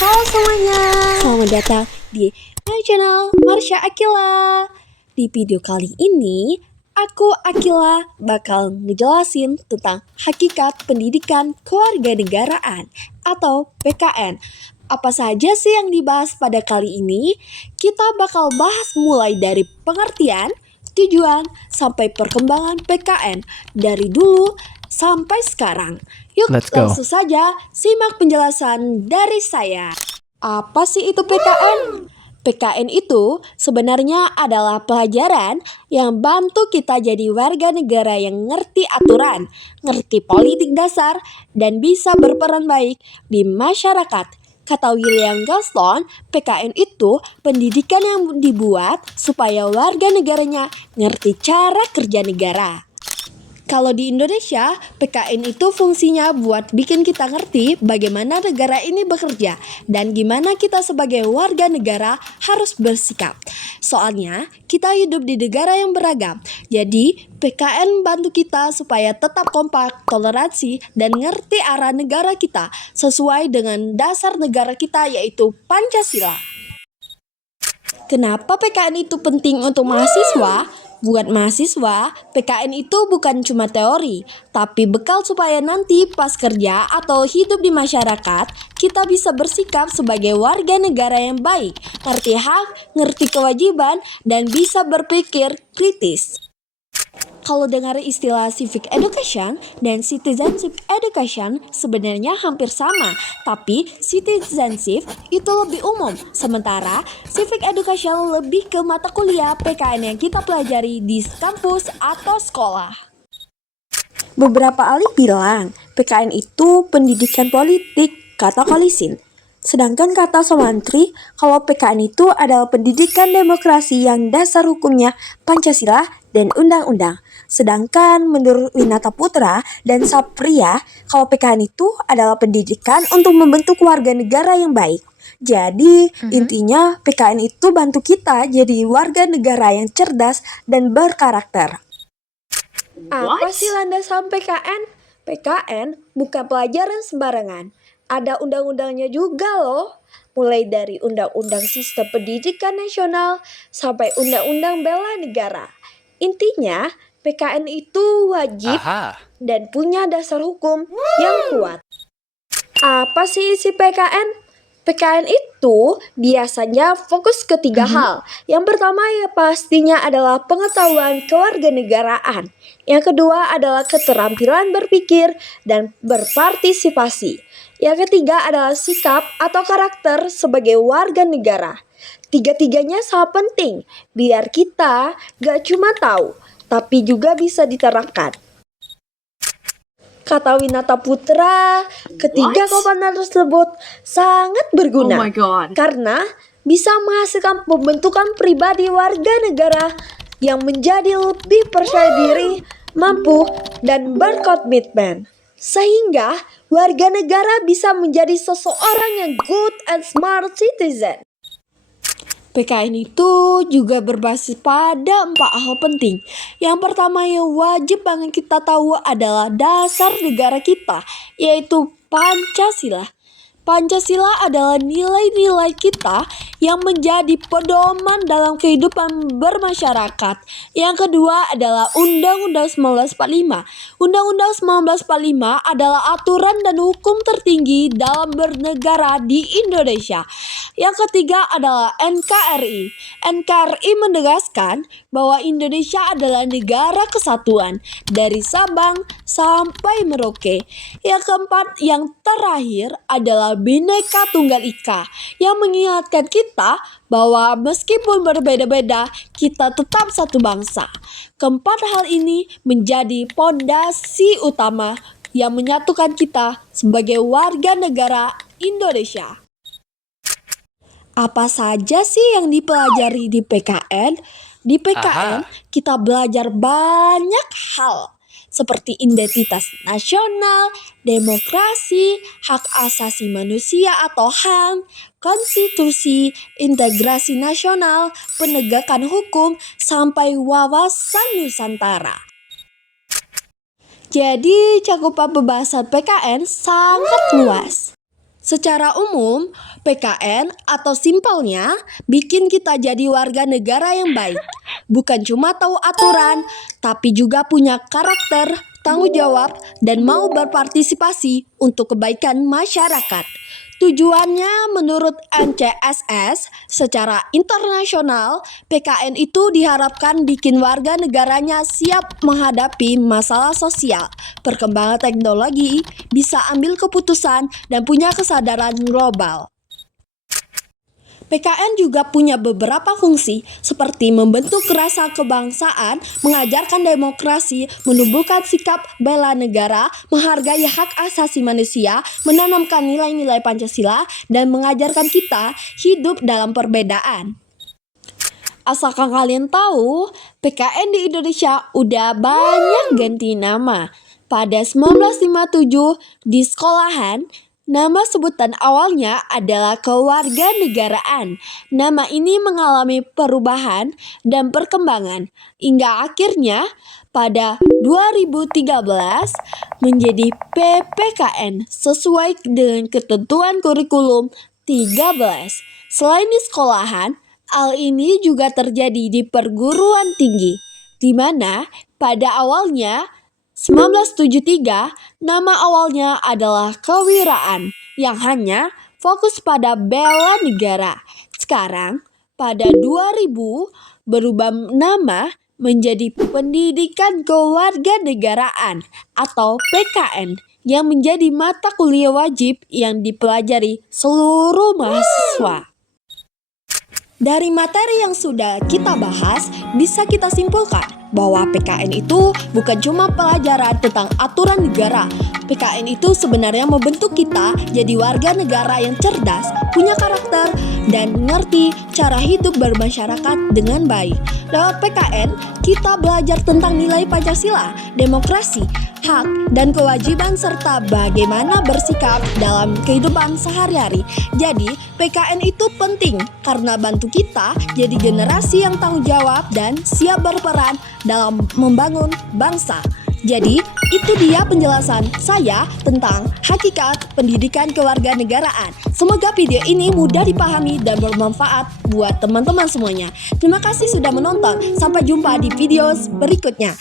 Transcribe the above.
Halo semuanya, selamat datang di my channel Marsha Akila. Di video kali ini, aku Akila bakal ngejelasin tentang hakikat pendidikan kewarganegaraan atau PKN. Apa saja sih yang dibahas pada kali ini? Kita bakal bahas mulai dari pengertian, tujuan, sampai perkembangan PKN dari dulu sampai sekarang. Yuk Let's go. langsung saja simak penjelasan dari saya. Apa sih itu PKN? PKN itu sebenarnya adalah pelajaran yang bantu kita jadi warga negara yang ngerti aturan, ngerti politik dasar, dan bisa berperan baik di masyarakat. Kata William Galston, PKN itu pendidikan yang dibuat supaya warga negaranya ngerti cara kerja negara. Kalau di Indonesia, PKN itu fungsinya buat bikin kita ngerti bagaimana negara ini bekerja dan gimana kita sebagai warga negara harus bersikap. Soalnya, kita hidup di negara yang beragam. Jadi, PKN bantu kita supaya tetap kompak, toleransi, dan ngerti arah negara kita sesuai dengan dasar negara kita yaitu Pancasila. Kenapa PKN itu penting untuk mahasiswa? Buat mahasiswa, PKN itu bukan cuma teori, tapi bekal supaya nanti pas kerja atau hidup di masyarakat, kita bisa bersikap sebagai warga negara yang baik, ngerti hak, ngerti kewajiban, dan bisa berpikir kritis. Kalau dengar istilah civic education dan citizenship education sebenarnya hampir sama, tapi citizenship itu lebih umum, sementara civic education lebih ke mata kuliah PKN yang kita pelajari di kampus atau sekolah. Beberapa ahli bilang PKN itu pendidikan politik, kata Kolisin. Sedangkan kata Somantri, kalau PKN itu adalah pendidikan demokrasi yang dasar hukumnya Pancasila dan undang-undang. Sedangkan menurut Winata Putra dan Sapria, kalau PKN itu adalah pendidikan untuk membentuk warga negara yang baik. Jadi intinya PKN itu bantu kita jadi warga negara yang cerdas dan berkarakter. Apa sih landasan PKN? PKN bukan pelajaran sembarangan. Ada undang-undangnya juga loh. Mulai dari Undang-Undang Sistem Pendidikan Nasional sampai Undang-Undang Bela Negara. Intinya, PKN itu wajib dan punya dasar hukum yang kuat. Apa sih isi PKN? PKN itu biasanya fokus ke 3 hal. Yang pertama ya pastinya adalah pengetahuan kewarganegaraan. Yang kedua adalah keterampilan berpikir dan berpartisipasi. Yang ketiga adalah sikap atau karakter sebagai warga negara. Tiga-tiganya sangat penting biar kita gak cuma tahu, tapi juga bisa diterapkan. Kata Winata Putra, ketiga komponen tersebut sangat berguna karena bisa menghasilkan pembentukan pribadi warga negara yang menjadi lebih percaya diri, mampu, dan berkomitmen. Sehingga warga negara bisa menjadi seseorang yang good and smart citizen. PKN itu juga berbasis pada 4 hal penting. Yang pertama yang wajib banget kita tahu adalah dasar negara kita, yaitu Pancasila. Pancasila adalah nilai-nilai kita yang menjadi pedoman dalam kehidupan bermasyarakat. Yang kedua adalah Undang-Undang 1945. Undang-Undang 1945 adalah aturan dan hukum tertinggi dalam bernegara di Indonesia. Yang ketiga adalah NKRI. NKRI menegaskan bahwa Indonesia adalah negara kesatuan dari Sabang sampai Merauke. Yang keempat, yang terakhir adalah Bhinneka Tunggal Ika yang mengingatkan kita bahwa meskipun berbeda-beda, kita tetap satu bangsa. Keempat hal ini menjadi pondasi utama yang menyatukan kita sebagai warga negara Indonesia. Apa saja sih yang dipelajari di PKN? Di PKN kita belajar banyak hal seperti identitas nasional, demokrasi, hak asasi manusia atau HAM, konstitusi, integrasi nasional, penegakan hukum, sampai wawasan Nusantara. Jadi cakupan pembahasan PKN sangat luas. Secara umum, PKN atau simpelnya bikin kita jadi warga negara yang baik. Bukan cuma tahu aturan, tapi juga punya karakter, tanggung jawab, dan mau berpartisipasi untuk kebaikan masyarakat. Tujuannya menurut NCSS secara internasional, PKN itu diharapkan bikin warga negaranya siap menghadapi masalah sosial, perkembangan teknologi, bisa ambil keputusan, dan punya kesadaran global. PKN juga punya beberapa fungsi seperti membentuk rasa kebangsaan, mengajarkan demokrasi, menumbuhkan sikap bela negara, menghargai hak asasi manusia, menanamkan nilai-nilai Pancasila, dan mengajarkan kita hidup dalam perbedaan. Asalkan kalian tahu, PKN di Indonesia udah banyak ganti nama. Pada 1957 di sekolahan, nama sebutan awalnya adalah kewarganegaraan. Nama ini mengalami perubahan dan perkembangan hingga akhirnya pada 2013 menjadi PPKN sesuai dengan ketentuan kurikulum 13. Selain di sekolahan, hal ini juga terjadi di perguruan tinggi, di mana pada awalnya 1973, nama awalnya adalah kewiraan yang hanya fokus pada bela negara. Sekarang, pada 2000, berubah nama menjadi Pendidikan Kewarganegaraan atau PKN yang menjadi mata kuliah wajib yang dipelajari seluruh mahasiswa. Dari materi yang sudah kita bahas, bisa kita simpulkan bahwa PKN itu bukan cuma pelajaran tentang aturan negara. PKN itu sebenarnya membentuk kita jadi warga negara yang cerdas, punya karakter, dan mengerti cara hidup bermasyarakat dengan baik. Lewat PKN, kita belajar tentang nilai Pancasila, demokrasi, hak, dan kewajiban serta bagaimana bersikap dalam kehidupan sehari-hari. Jadi, PKN itu penting karena bantu kita jadi generasi yang tanggung jawab dan siap berperan dalam membangun bangsa. Jadi, itu dia penjelasan saya tentang hakikat pendidikan kewarganegaraan. Semoga video ini mudah dipahami dan bermanfaat buat teman-teman semuanya. Terima kasih sudah menonton. Sampai jumpa di video berikutnya.